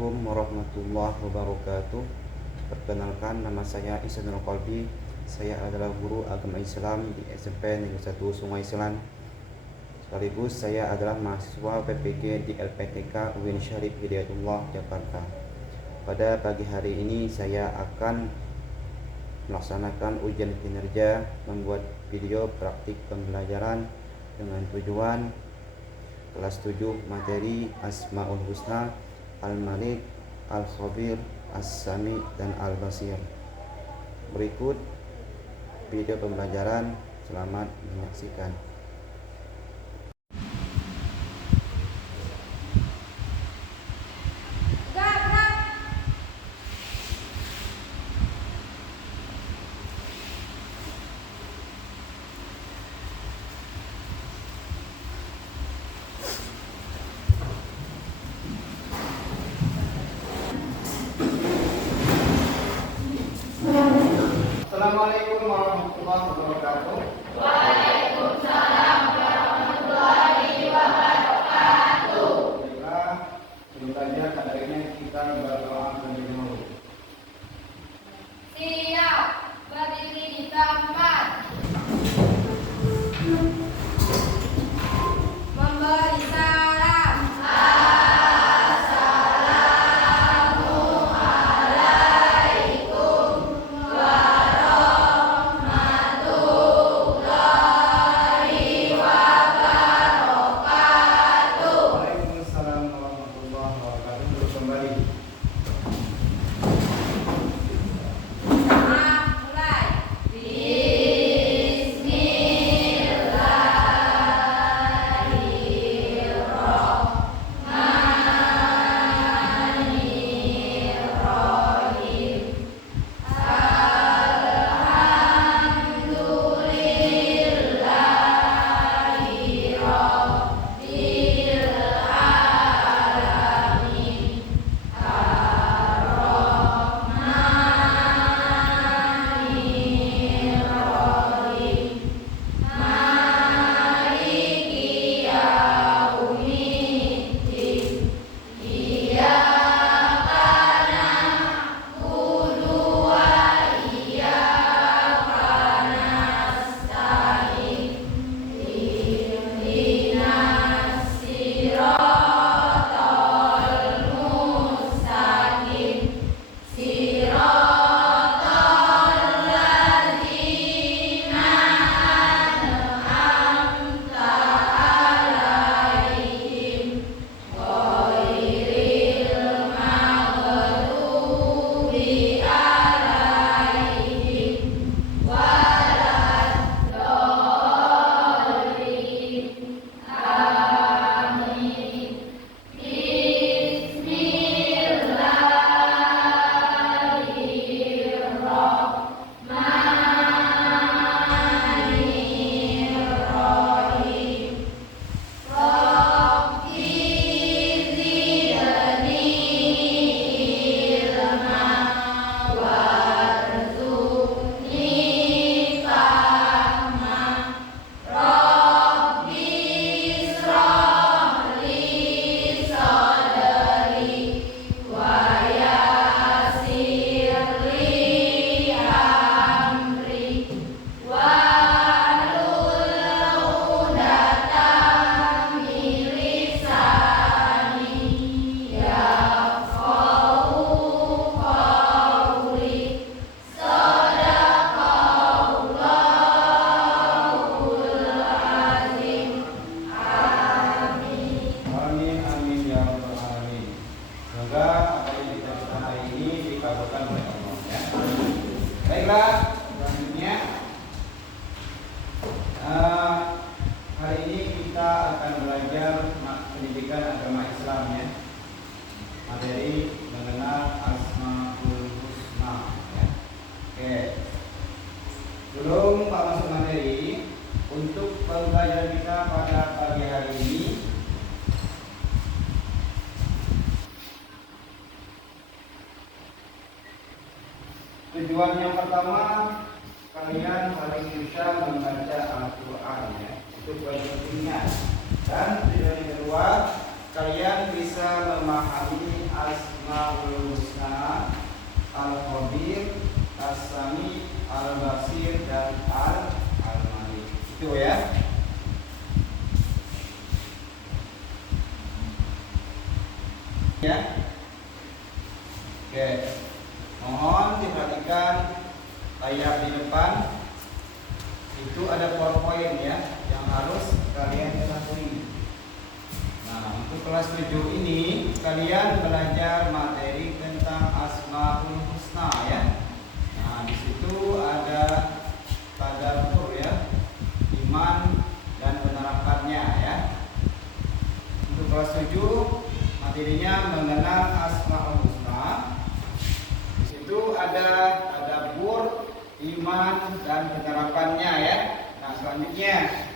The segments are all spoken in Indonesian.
Assalamualaikum warahmatullahi wabarakatuh. Perkenalkan, nama saya Ihsanul Qalbi. Saya adalah guru agama Islam di SMP Negeri 1 Sungai Selan. Sekaligus saya adalah mahasiswa PPG di LPTK UIN Syarif Hidayatullah Jakarta. Pada pagi hari ini saya akan melaksanakan ujian kinerja membuat video praktik pembelajaran dengan tujuan kelas 7 materi Asmaul Husna, Al-Malik, Al-Khabir, As-Sami, dan Al-Basir. Berikut video pembelajaran, selamat menyaksikan. Assalamualaikum warahmatullahi wabarakatuh. Waalaikumsalam warahmatullahi wabarakatuh. Sebelum saja kadarnya kita berdoa terlebih dahulu. Siap, berdiri di tempat. Memberi salam. Waalaikumsalam warahmatullahi wabarakatuh. Terus kembali. Mulai. Amin amin ya rabbal alamin. Semoga apa yang kita lakukan hari ini dikabulkan oleh Allah ya. Baiklah, selanjutnya hari ini kita akan belajar pendidikan agama Islam ya. Materi mengenal Asmaul Husna ya. Oke. Sebelum masuk materi, untuk pembelajaran kita pada pagi hari ini tujuan yang pertama, kalian paling bisa membaca Al-Quran ya. Itu poin pentingnya. Dan tujuan yang kedua, kalian bisa memahami asma Asmaul Husna, Al-Khabir, As-Sami, Al-Basir, dan Al-Malik. Itu ya. Ya. Oke. Mohon diperhatikan layar di depan. Itu ada poin-poin ya yang harus kalian ketahui. Nah, untuk kelas 7 ini kalian belajar materi tentang Asmaul Husna ya. Nah, di situ ada tadabbur ya, iman dan penerapannya ya. Untuk kelas 7 materinya mengenal Asmaul Husna. Di situ ada tadabbur, iman dan penerapannya ya. Nah, selanjutnya.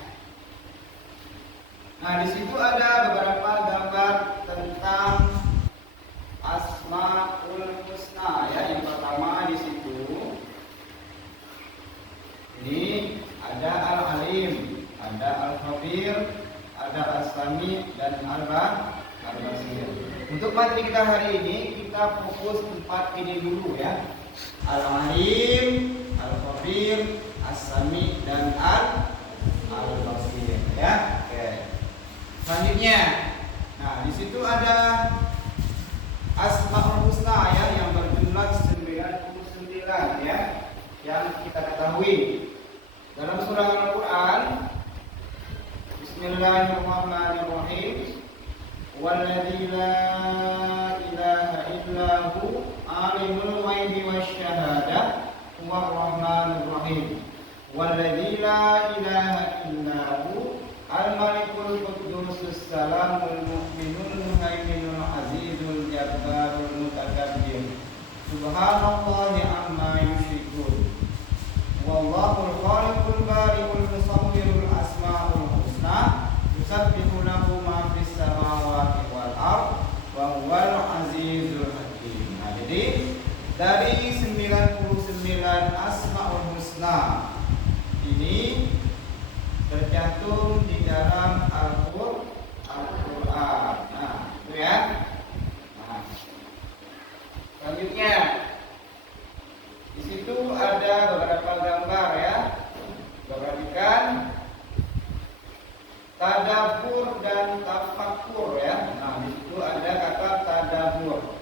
Nah, di situ ada beberapa gambar tentang Asmaul Husna ya. Yang pertama di situ ini ada Al-Alim, ada Al-Khabir, ada As-Sami dan Al-Basir. Untuk materi kita hari ini kita fokus 4 ini dulu ya. Al-Alim, Al-Khabir, As-Sami dan Al-Basir ya. Oke. Selanjutnya, nah di situ ada Asmaul Husna ya yang berjumlah 99 ya yang kita ketahui dalam surah Al-Quran. Bismillahirrahmanirrahim. Walladzi la ilaha illahu alimul ghaibi wasyahadah huwar rahmanur rahim. Walladzi la ilaha illahu al-malikul quddus salamul mu'minul muhaiminul azizul jabbarul mutakabbir. Subhanallahi amma yusyrikun. Wallahul khaliqul bari'ul musawwirul asmaul husna. Yusabbihu lahu ma fis samawati wal ard wa huwal azizul hakim. Nah, jadi dari 99 asmaul husna ini tercantum di dalam Al-Quran. Nah, itu ya. Nah, selanjutnya di situ ada beberapa gambar ya. Perhatikan tadabbur dan tafakkur ya. Nah, di situ ada kata tadabbur.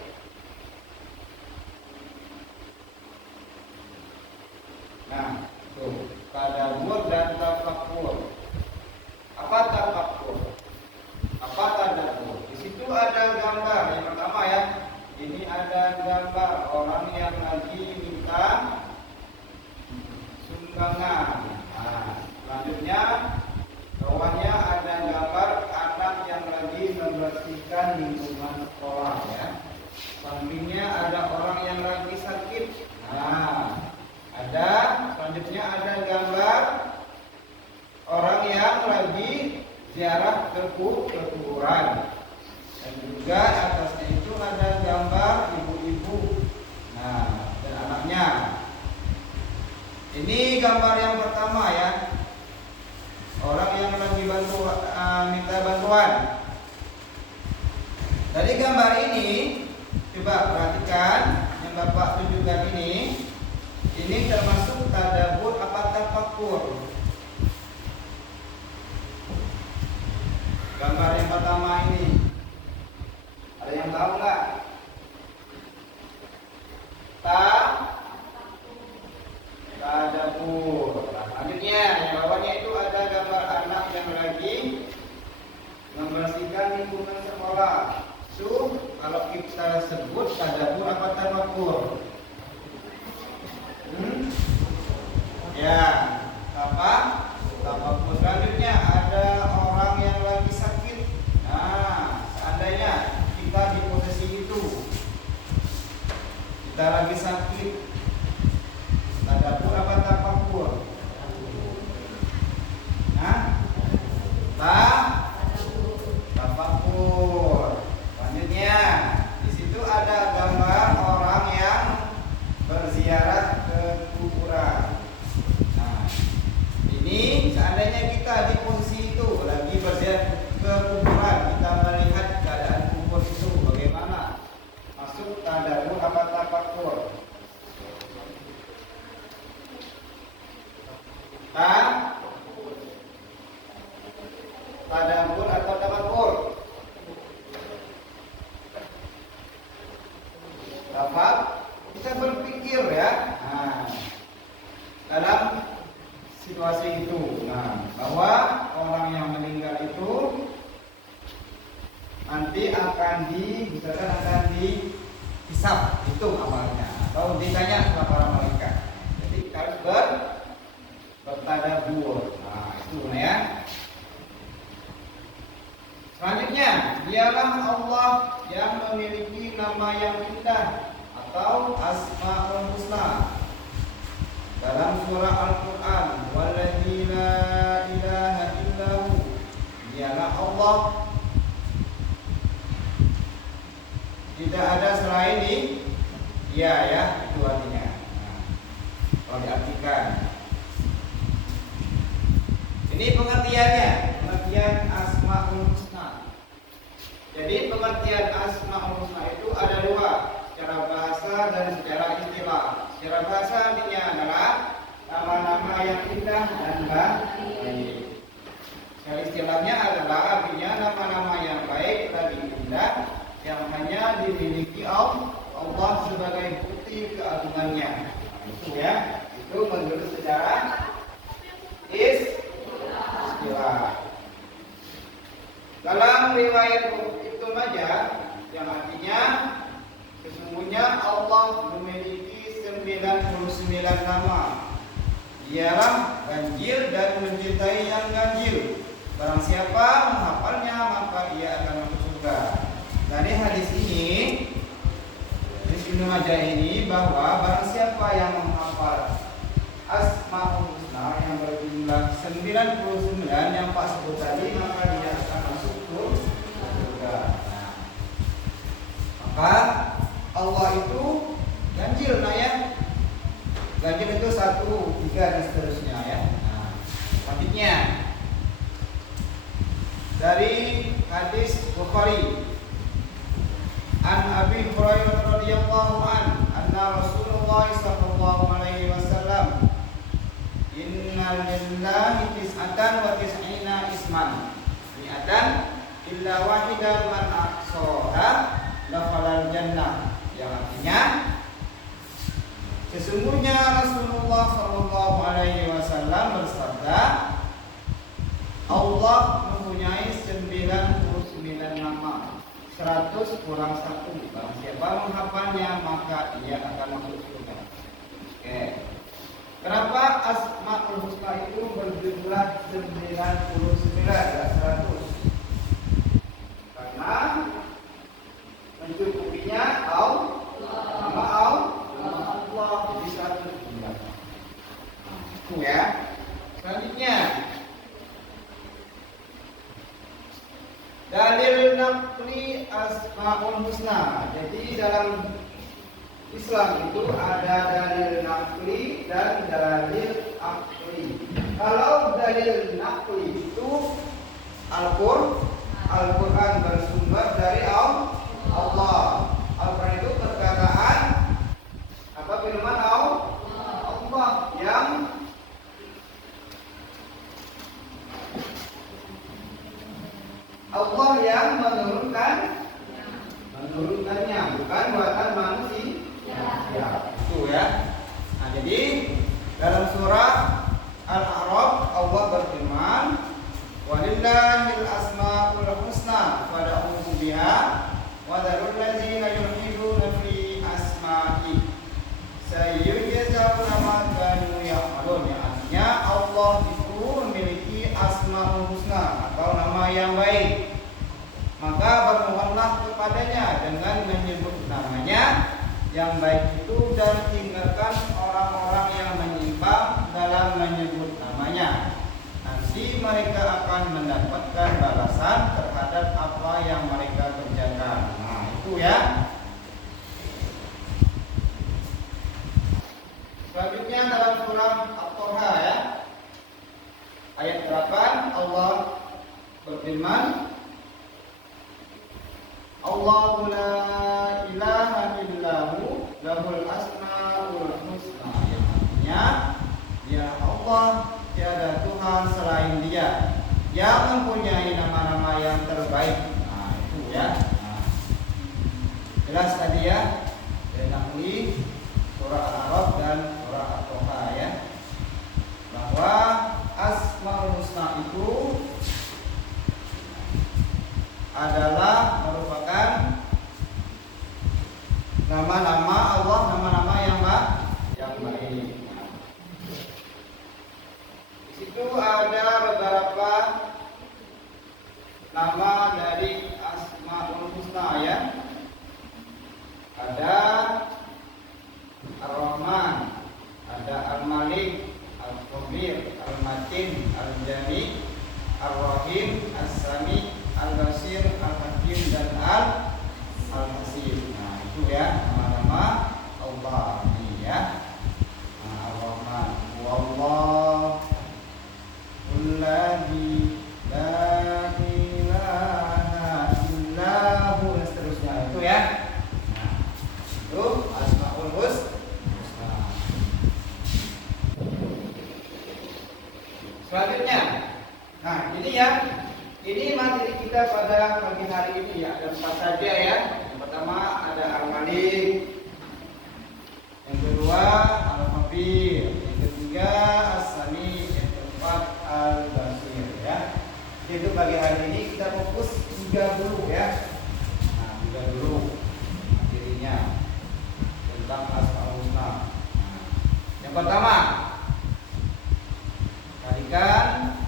Nah, tuh tadabbur dan tafakkur. Apa tafakkur? Apa tadabbur? Di situ ada gambar. Yang pertama ya, ini ada gambar orang yang lagi minta sumbangan. Nah, selanjutnya bawahnya ada gambar anak yang lagi membersihkan lingkungan sekolah ya. Sampingnya ada orang yang lagi sakit. Nah, ada selanjutnya ada gambar orang yang lagi ziarah ke kuburan. Dan juga atasnya itu ada gambar ibu-ibu. Nah, dan anaknya. Ini gambar yang pertama ya. Orang yang lagi minta bantuan. Dari gambar ini coba perhatikan yang Bapak tunjukkan ini. Ini termasuk tadabbur apa tafakkur? Gambar yang pertama ini ada yang tahu nggak? Tadabbur. Selanjutnya yang bawahnya itu ada gambar anak yang lagi membersihkan lingkungan sekolah. Itu kalau kita sebut tadabbur apa tafakkur? Ya, apa? Tafakkur. Selanjutnya ada orang yang lagi sakit. Nah, seandainya kita di posisi itu, kita lagi sakit, tadabbur apa tafakkur? Nah, tafakkur. Selanjutnya, di situ ada gambar orang yang berziarah ke kuburan. Nah, ini seandainya kita di posisi itu lagi berziarah ke kuburan, kita melihat keadaan kubur itu bagaimana, masuk Kita berpikir ya, dalam situasi itu, bahwa orang yang meninggal itu nanti akan dihisab, itu amalnya, atau ditanya sama para malaikat. Jadi kita harus bertadabbur. Itu ya. Selanjutnya, dialah Allah yang memiliki nama yang indah atau Asmaul Husna. Dalam surah Al-Quran, Walladzi la ilaha illahu, dialah Allah, tidak ada selain Dia ya, itu artinya. Kalau diartikan, ini pengertiannya, pengertian Asmaul Husna. Jadi pengertian Asmaul Husna itu ada dua, secara bahasa dan secara istilah. Secara bahasa artinya adalah nama-nama yang indah dan baik. Secara istilahnya adalah artinya nama-nama yang baik dan indah yang hanya dimiliki Allah sebagai bukti keagungannya. Itu ya, itu menurut sejarah istilah. Dalam riwayat Ibnu Majah yang artinya sesungguhnya Allah memiliki 99 nama. Dialah ganjil dan mencintai yang ganjil. Barang siapa menghafalnya maka ia akan masuk surga. Dari hadis ini, hadis Ibnu Majah ini, bahwa barang siapa yang menghafal Asmaul Husna yang berjumlah 99 yang Pak sebut tadi, maka dia akan masuk surga. Maka Allah itu ganjil, ya. Ganjil itu 1, 3 dan seterusnya ya. Selanjutnya dari hadis Bukhari, An Abi Hurairah radhiyallahu an, anna Rasulullah sallallahu alaihi wasallam, inna lillahi tis'atan wa tis'ina isman, mi'atan illa wahidan man ahsaha dakhalal jannah. Yang artinya sesungguhnya Rasulullah sallallahu alaihi wasallam bersabda, Allah mempunyai 99 nama, 100 kurang 1. Barang siapa menghafalnya maka ia akan masuk surga. Oke. Kenapa Asmaul Husna itu berjumlah 99 dan 100? Karena mencukupinya nama Allah di satu jumlah. Itu ya. Selanjutnya, dalil naqli Asmaul Husna. Jadi dalam Islam itu ada dalil naqli dan dalil akli. Kalau dalil naqli itu Al-Quran bersumber dari Allah. Al-Quran itu perkataan firman Allah yang menurunkannya, bukan buatan manusia. Ya, itu ya. Nah, jadi dalam surah Al-A'raf Allah berfirman, walillahil asmaul husna fad'uhu biha wa dharul ladzina yulhiduna fi asma'i sayyujazawna ma kanu ya'malun. Artinya Allah itu memiliki asmaul husna atau nama yang baik. Maka bermohonlah kepadanya dengan menyebut namanya yang baik itu dan tinggalkan orang-orang yang menyimpang dalam menyebut namanya. Nanti mereka akan mendapatkan balasan terhadap apa yang mereka kerjakan. Nah, itu ya. Selanjutnya dalam surah At-Taha ya, ayat 8 Allah berfirman, Allahu la ilaha illahu lahul asmaul husna. Yang artinya ya Allah tiada Tuhan selain Dia yang mempunyai nama-nama yang terbaik. Nah, itu ya. Jelas tadi ya. Dan nakli nama-nama Allah, nama-nama yang baik. Di situ ada beberapa nama dari Asmaul Husna ya. Ada Ar-Rahman, ada Al-Malik, Al-Khabir, Al-Matin, Al-Jami, Ar-Rahim, As-Sami, Al-Basir, Al-Hakim, dan Al-Hasib. Nah, itu ya nama-nama Allah ini ya. Nah, Ar-Rahman, Wallahu alladzi la ilaha illahu, dan seterusnya itu ya. Nah, itu Asmaul Husna. Selanjutnya, nah ini ya, ini materi kita pada pagi hari ini ya, ada 4 saja ya. Yang pertama ada Al-Malik, yang kedua Al-Khabir, yang ketiga As-Sami, yang keempat Al-Basir ya. Jadi pagi hari ini kita fokus 3 dulu ya. Nah 3 dulu materinya tentang Asmaul Husna. Nah, yang pertama, perhatikan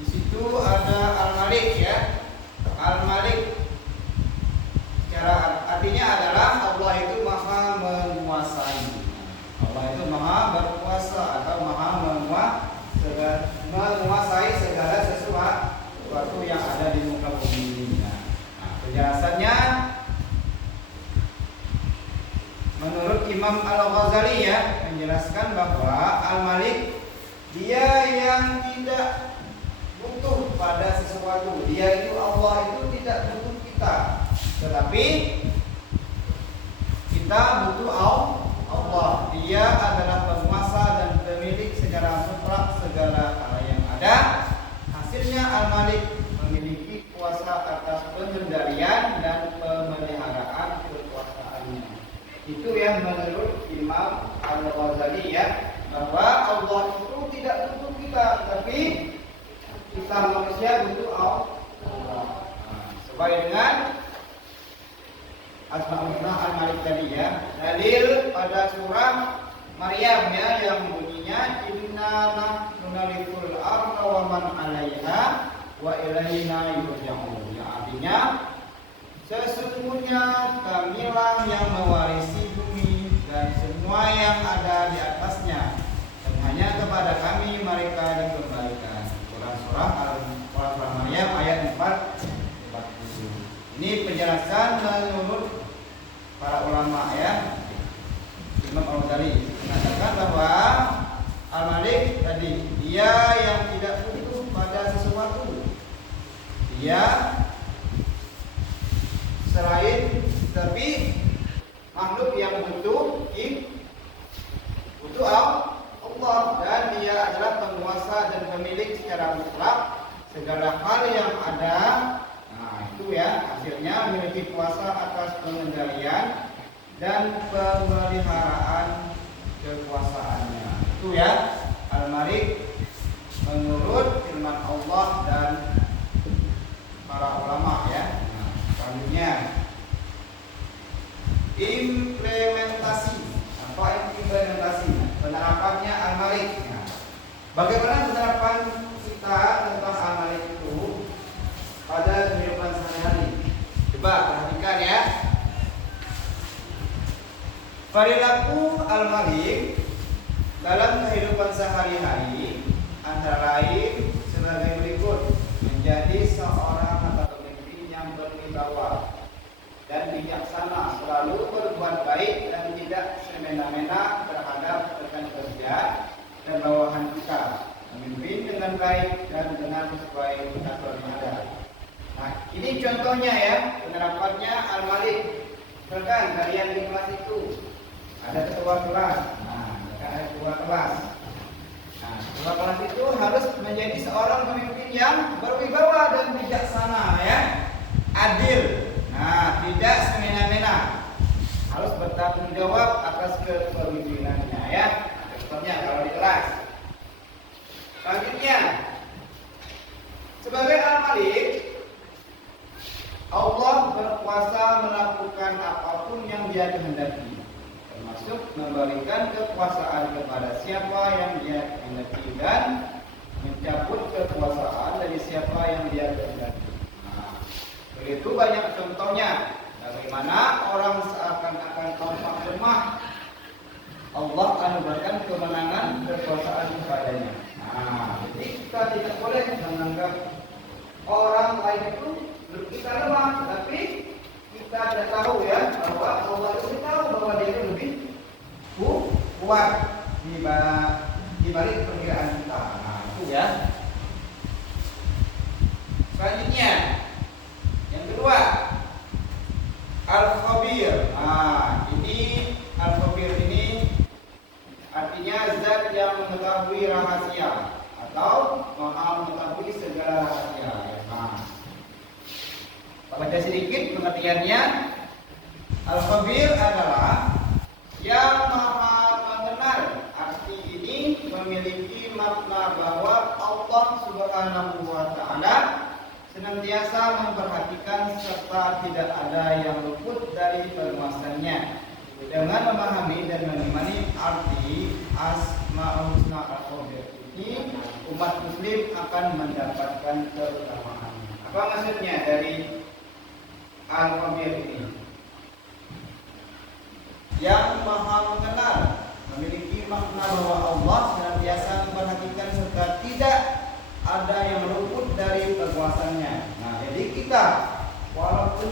di situ ada Al-Malik ya. Al-Malik secara artinya adalah Allah itu maha menguasai. Allah itu maha berkuasa atau maha menguasai segala sesuatu yang ada di muka bumi ini. Nah, penjelasannya menurut Imam Al-Ghazali ya, menjelaskan bahwa Al-Malik dia yang tidak butuh pada sesuatu. Dia itu, Allah itu tidak butuh kita, tetapi kita butuh Allah. Dia adalah penguasa dan pemilik secara mutlak segala hal yang ada. Hasilnya Al-Malik memiliki kuasa atas pengendalian dan pemeliharaan kekuasaannya. Itu yang menurut Imam Al-Ghazali ya, bahwa Allah itu tidak butuh kita, tapi kita manusia butuh Allah. Sesuai dengan Asmaul Husna Al-Malik tadi ya. Dalil pada surah Maryam ya, yang bunyinya inna nahnu narithul arda wa man 'alaiha wa ilaina yurja'un. Yang artinya sesungguhnya kamilah yang mewarisi bumi dan semua yang ada di atasnya, dan hanya kepada kami mereka dikembalikan. Quran surah Maryam ayat 40. Ini penjelasan menurut para ulama ya. Imam Al-Ghazali mengatakan bahwa Al-Malik tadi dia yang tidak butuh pada sesuatu. Dia selain, tapi makhluk yang butuh Allah, dan dia adalah penguasa dan pemilik secara mutlak segala hal yang ada. Nah itu ya, hasilnya memiliki kuasa atas pengendalian dan pemeliharaan kekuasaannya. Itu ya Al-Malik menurut firman Allah dan para ulama ya. Nah, selanjutnya implementasi. Apa implementasi? Penerapannya Al-Malik. Nah, bagaimana penerapan kita tentang Al-Malik itu pada kehidupan sehari-hari? Coba perhatikan ya. Perilaku Al-Malik dalam kehidupan sehari-hari antara lain sebagai berikut: menjadi seorang pemimpin yang berwibawa dan bijaksana, selalu berbuat baik dan tidak semena-mena terhadap rekan kerja dan bawahan kita, memimpin dengan baik dan benar sesuai aturan yang ada. Nah, ini contohnya ya penerapannya Al-Malik. Misalkan kalian di kelas itu ada ketua kelas. Nah, ada ketua kelas. Nah, ketua kelas itu harus menjadi seorang pemimpin yang berwibawa dan bijaksana ya, adil. Nah, tidak semena-mena, harus bertanggung jawab atas kepemimpinannya ya. Contohnya kalau di kelas. Selanjutnya, sebagai Al-Malik, Allah berkuasa melakukan apapun yang Dia kehendaki. termasuk memberikan kekuasaan kepada siapa yang dia kehendaki dan mencabut kekuasaan dari siapa yang dia kehendaki. Nah, begitu banyak contohnya bagaimana orang seakan-akan tampak lemah, Allah anugerahkan kemenangan kekuasaan kepadanya. Nah, jadi kita tidak boleh menganggap orang lain itu kita lemah, tapi kita tidak tahu ya bahwa Allah itu tahu bahwa dia itu lebih kuat di balik perkiraan kita. Nah, itu ya. Selanjutnya, yang kedua, Al-Khabir. Nah, ini Al-Khabir ini artinya zat yang mengetahui rahasia atau maha mengetahui segala rahasia. Nah, baca sedikit pengertiannya. Al-Khabir adalah yang maha mengenal. Arti ini memiliki makna bahwa Allah Subhanahu wa Ta'ala senantiasa memperhatikan serta tidak ada yang luput dari penguasanya. Dengan memahami dan mengimani arti Asmaul Husna Al-Khabir ini, umat muslim akan mendapatkan keutamaan. Apa maksudnya dari Al-Khabir ini? Yang maha mengenal, memiliki makna bahwa Allah senantiasa memperhatikan serta tidak ada yang luput dari penguasaannya. Nah, jadi kita walaupun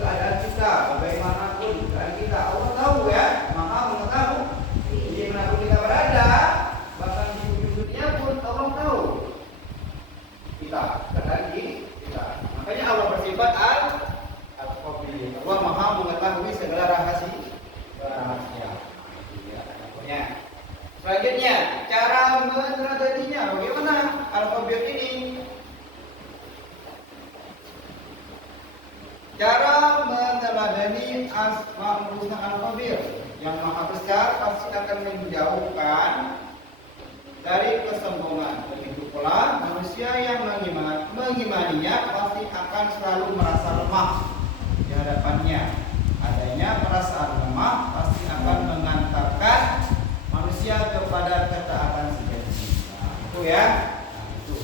keadaan kita bagaimanapun keadaan kita, Allah tahu ya, maha mengetahui di manapun kita berada, bahkan di ujung dunia pun Allah tahu kita keadaan kita. Makanya Allah bersifat Al-Khabir. Allah maha mengetahui segala rahasia. Ya. Selanjutnya, cara meneladaninya bagaimana Al-Khabir ini? Cara meneladani Asmaul Husna Al-Khabir yang maha besar pasti akan menjauhkan dari kesombongan. Begitu pula manusia yang mengimaninya pasti akan selalu merasa lemah di hadapannya. Adanya perasaan lemah pasti akan mengantarkan manusia kepada ketaatan sejati. Nah, itu ya. Nah, itu.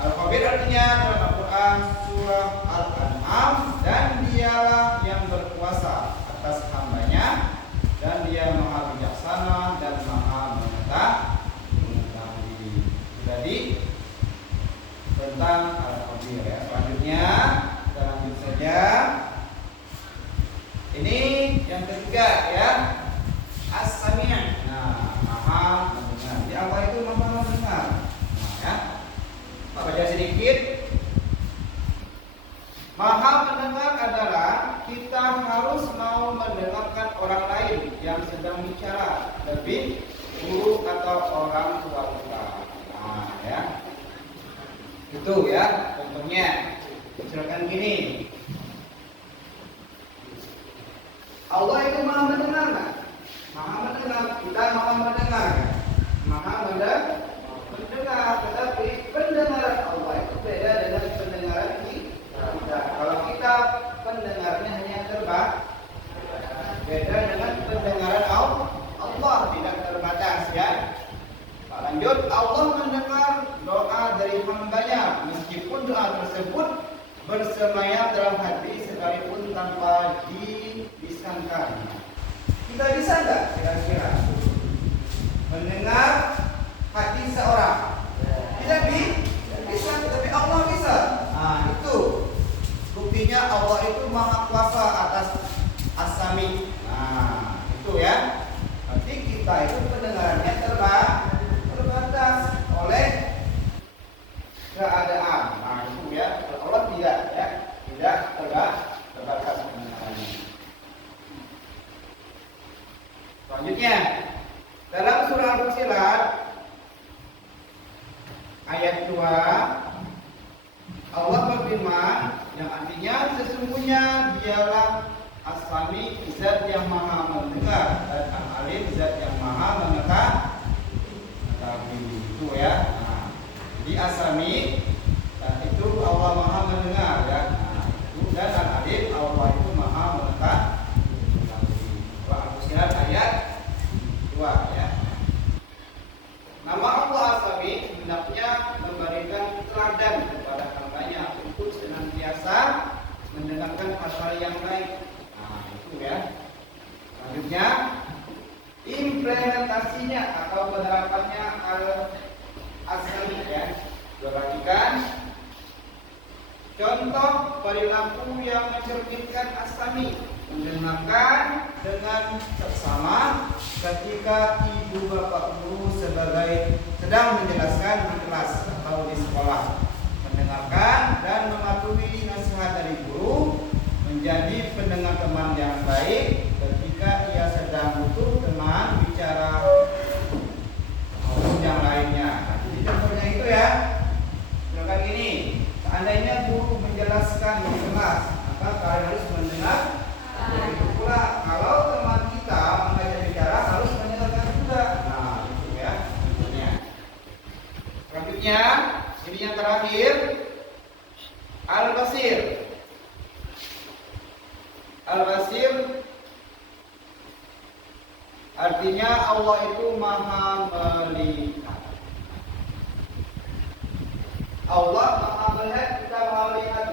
Al-Khabir artinya dalam Al-Quran surah Al-An'am, dan dialah yang berkuasa atas hambanya, dan dia maha bijaksana dan maha mengetahui. Jadi tentang Al-Khabir ya. Selanjutnya kita lanjut saja. Ini yang ketiga ya, As-Sami'. Nah, maha mendengar. Jadi apa itu maha mendengar? Nah, ya. Pak baca sedikit. Maha mendengar adalah kita harus mau mendengarkan orang lain yang sedang bicara, lebih guru atau orang tua kita. Nah, ya. Itu ya contohnya. Misalkan gini. Allah itu maha mendengar, kan? Maha mendengar, kita maha mendengar, kan? Maha mendengar, tetapi pendengaran Allah itu beda dengan pendengaran kita. Kalau kita pendengarannya hanya terbatas, beda dengan pendengaran Allah tidak terbatas ya. Lanjut, Allah mendengar doa dari hambanya meskipun doa tersebut bersemayam dalam hati sekalipun tanpa disangka. Kita bisa nggak kira-kira mendengar hati seorang? Tidak bisa, tapi Allah bisa. Nah, itu buktinya Allah itu maha kuasa atas As-Sami'. Nah, itu ya. Berarti kita itu pendengarannya terbatas oleh keadaan. Nah, itu ya. Allah tidak ya, tidak terbatas pendengarannya. Selanjutnya, dalam surah Al-Fussilat ayat 2 Allah berfirman yang artinya sesungguhnya dialah As-Sami', zat yang maha mendengar, dan Al-Alim, zat yang maha mengetahui. Itu ya. Nah, jadi As-Sami' itu Allah maha mendengar ya. Nah, itu, dan Al-Alim Allah itu maha mengetahui. implementasinya atau penerapannya al-asali ya. Perhatikan contoh perilaku yang mencerminkan asami, mendengarkan dengan seksama ketika ibu bapak guru sedang menjelaskan di kelas atau di sekolah, mendengarkan dan mematuhi nasihat dari guru, menjadi pendengar teman yang baik ketika ia sedang butuh teman bicara maupun yang lainnya. Nah, jadi contohnya itu ya. Misalkan ini, seandainya guru menjelaskan di kelas, maka kalian harus mendengar. Begitu pula kalau teman kita mengajak bicara harus mendengarkan juga. Nah, itu ya contohnya. Selanjutnya, ini yang terakhir, al-basir. Al-basir artinya Allah itu maha melihat. Allah maha melihat, kita maha melihat.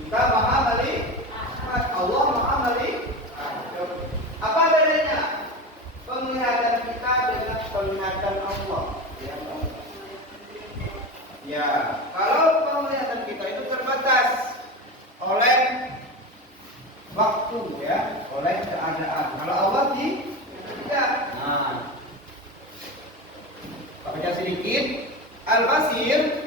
Kita maha melihat, Allah maha melihat. Apa bedanya penglihatan kita dengan penglihatan Allah? Ya, kalau penglihatan kita itu terbatas oleh waktu ya, oleh keadaan. Kalau Allah tidak. Nah, baca sedikit. Al-basir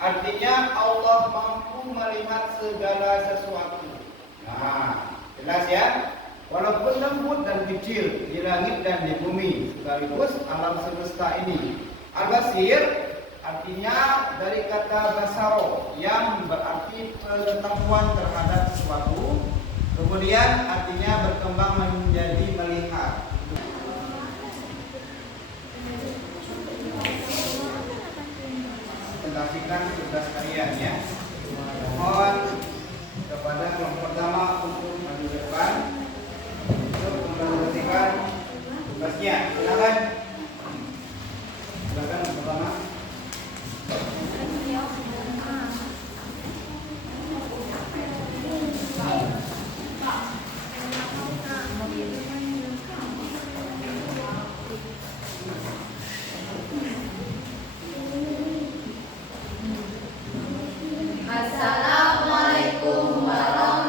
artinya Allah mampu melihat segala sesuatu. Nah, jelas ya. Walaupun lembut dan kecil di langit dan di bumi, sekaligus alam semesta ini. Al-basir artinya dari kata basaro yang berarti pengetahuan terhadap sesuatu, kemudian artinya berkembang menjadi melihat. Presentasikan tugas kalian ya. Mohon kepada kelompok pertama untuk maju ke depan untuk mempresentasikan tugasnya. Silakan. Silakan yang pertama. Assalamualaikum warahmatullahi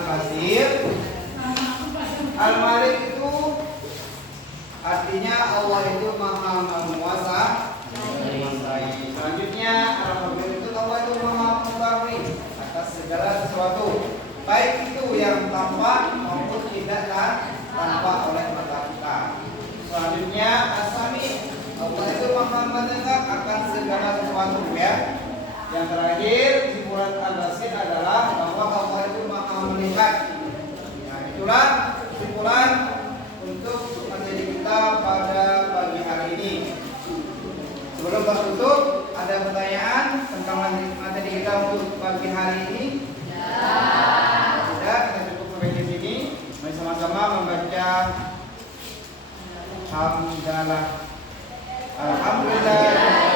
Al-Basir. Al-Malik itu artinya Allah itu maha menguasai. Selanjutnya Al-Khabir itu Allah itu maha mengetahui atas segala sesuatu, baik itu yang tampak maupun tidak tampak oleh mata kita. Selanjutnya As-Sami, Allah itu maha mendengar akan segala sesuatu ya. Yang terakhir kesimpulan Al-Basir adalah bahwa Allah itu maha melihat. Nah, itulah kesimpulan untuk materi kita pada pagi hari ini. Sebelum tertutup, ada pertanyaan tentang materi kita untuk pagi hari ini? Sudah, kita cukup sampai di sini. Mari sama-sama membaca hamdalah. Alhamdulillah.